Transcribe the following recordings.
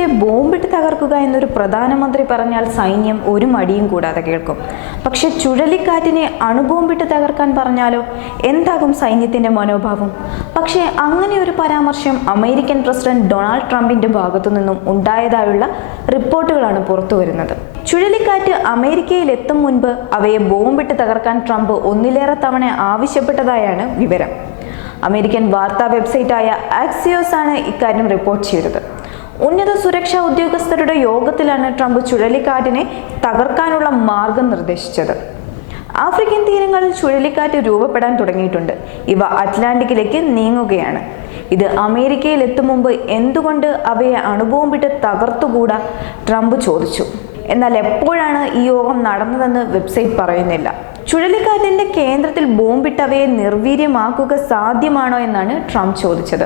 രാജ്യത്തെ ബോംബിട്ട് തകർക്കുക എന്നൊരു പ്രധാനമന്ത്രി പറഞ്ഞാൽ സൈന്യം ഒരു മടിയും കൂടാതെ കേൾക്കും. പക്ഷെ ചുഴലിക്കാറ്റിനെ അണുബോംബിട്ട് തകർക്കാൻ പറഞ്ഞാലോ എന്താകും സൈന്യത്തിന്റെ മനോഭാവം? പക്ഷേ അങ്ങനെ ഒരു പരാമർശം അമേരിക്കൻ പ്രസിഡന്റ് ഡൊണാൾഡ് ട്രംപിന്റെ ഭാഗത്തു നിന്നും ഉണ്ടായതായുള്ള റിപ്പോർട്ടുകളാണ് പുറത്തു വരുന്നത്. ചുഴലിക്കാറ്റ് അമേരിക്കയിൽ എത്തും മുൻപ് അവയെ ബോംബിട്ട് തകർക്കാൻ ട്രംപ് ഒന്നിലേറെ തവണ ആവശ്യപ്പെട്ടതായാണ് വിവരം. അമേരിക്കൻ വാർത്താ വെബ്സൈറ്റായ ആക്സിയോസ് ആണ് ഇക്കാര്യം റിപ്പോർട്ട് ചെയ്തത്. ഉന്നത സുരക്ഷാ ഉദ്യോഗസ്ഥരുടെ യോഗത്തിലാണ് ട്രംപ് ചുഴലിക്കാറ്റിനെ തകർക്കാനുള്ള മാർഗം നിർദ്ദേശിച്ചത്. ആഫ്രിക്കൻ തീരങ്ങളിൽ ചുഴലിക്കാറ്റ് രൂപപ്പെടാൻ തുടങ്ങിയിട്ടുണ്ട്. ഇവ അറ്റ്ലാന്റിക്കിലേക്ക് നീങ്ങുകയാണ്. ഇത് അമേരിക്കയിൽ എത്തും മുമ്പ് എന്തുകൊണ്ട് അവയെ അണുബോംബിട്ട് തകർത്തുകൂടാ? ട്രംപ് ചോദിച്ചു. എന്നാൽ എപ്പോഴാണ് ഈ യോഗം നടന്നതെന്ന് വെബ്സൈറ്റ് പറയുന്നില്ല. ചുഴലിക്കാറ്റിന്റെ കേന്ദ്രത്തിൽ ബോംബിട്ട് അവയെ നിർവീര്യമാക്കുക സാധ്യമാണോ എന്നാണ് ട്രംപ് ചോദിച്ചത്.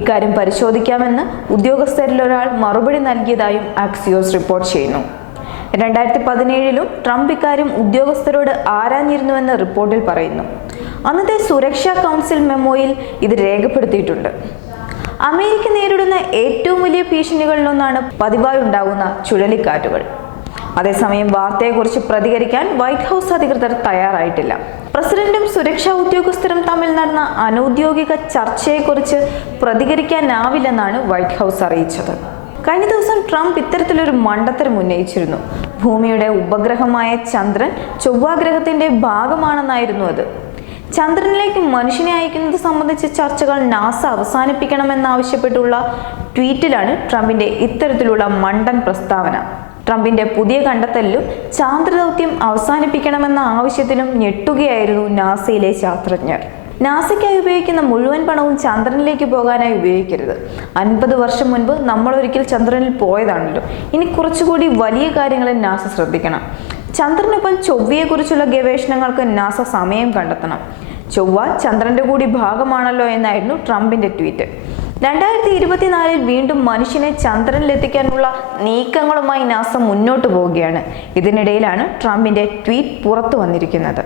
ഇക്കാര്യം പരിശോധിക്കാമെന്ന് ഉദ്യോഗസ്ഥരിൽ ഒരാൾ മറുപടി നൽകിയതായും ആക്സിയോസ് റിപ്പോർട്ട് ചെയ്യുന്നു. 2017 ട്രംപ് ഇക്കാര്യം ഉദ്യോഗസ്ഥരോട് ആരാഞ്ഞിരുന്നുവെന്ന് റിപ്പോർട്ടിൽ പറയുന്നു. അന്നത്തെ സുരക്ഷാ കൗൺസിൽ മെമ്മോയിൽ ഇത് രേഖപ്പെടുത്തിയിട്ടുണ്ട്. അമേരിക്ക നേരിടുന്ന ഏറ്റവും വലിയ ഭീഷണികളിലൊന്നാണ് പതിവായി ഉണ്ടാകുന്ന ചുഴലിക്കാറ്റുകൾ. അതേസമയം വാർത്തയെക്കുറിച്ച് പ്രതികരിക്കാൻ വൈറ്റ് ഹൗസ് അധികൃതർ തയ്യാറായിട്ടില്ല. പ്രസിഡന്റും സുരക്ഷാ ഉദ്യോഗസ്ഥരും തമ്മിൽ നടന്ന അനൗദ്യോഗിക ചർച്ചയെക്കുറിച്ച് പ്രതികരിക്കാനാവില്ലെന്നാണ് വൈറ്റ് ഹൗസ് അറിയിച്ചത്. കഴിഞ്ഞ ദിവസം ട്രംപ് ഇത്തരത്തിലൊരു മണ്ടത്തരം ഉന്നയിച്ചിരുന്നു. ഭൂമിയുടെ ഉപഗ്രഹമായ ചന്ദ്രൻ ചൊവ്വാഗ്രഹത്തിന്റെ ഭാഗമാണെന്നായിരുന്നു അത്. ചന്ദ്രനിലേക്ക് മനുഷ്യനെ അയക്കുന്നത് സംബന്ധിച്ച ചർച്ചകൾ നാസ അവസാനിപ്പിക്കണമെന്നാവശ്യപ്പെട്ടുള്ള ട്വീറ്റിലാണ് ട്രംപിന്റെ ഇത്തരത്തിലുള്ള മണ്ടൻ പ്രസ്താവന. ട്രംപിന്റെ പുതിയ കണ്ടെത്തലിലും ചാന്ദ്രദൗത്യം അവസാനിപ്പിക്കണമെന്ന ആവശ്യത്തിലും ഞെട്ടുകയായിരുന്നു നാസയിലെ ശാസ്ത്രജ്ഞർ. നാസയ്ക്കായി ഉപയോഗിക്കുന്ന മുഴുവൻ പണവും ചന്ദ്രനിലേക്ക് പോകാനായി ഉപയോഗിക്കരുത്. 50 വർഷം മുൻപ് നമ്മൾ ഒരിക്കൽ ചന്ദ്രനിൽ പോയതാണല്ലോ. ഇനി കുറച്ചുകൂടി വലിയ കാര്യങ്ങളിൽ നാസ ശ്രദ്ധിക്കണം. ചന്ദ്രനൊപ്പം ചൊവ്വയെക്കുറിച്ചുള്ള ഗവേഷണങ്ങൾക്ക് നാസ സമയം കണ്ടെത്തണം. ചൊവ്വ ചന്ദ്രന്റെ കൂടി ഭാഗമാണല്ലോ എന്നായിരുന്നു ട്രംപിന്റെ ട്വീറ്റ്. 2024 വീണ്ടും മനുഷ്യനെ ചന്ദ്രനിലെത്തിക്കാനുള്ള നീക്കങ്ങളുമായി നാസ മുന്നോട്ട് പോവുകയാണ്. ഇതിനിടയിലാണ് ട്രംപിന്റെ ട്വീറ്റ് പുറത്തു വന്നിരിക്കുന്നത്.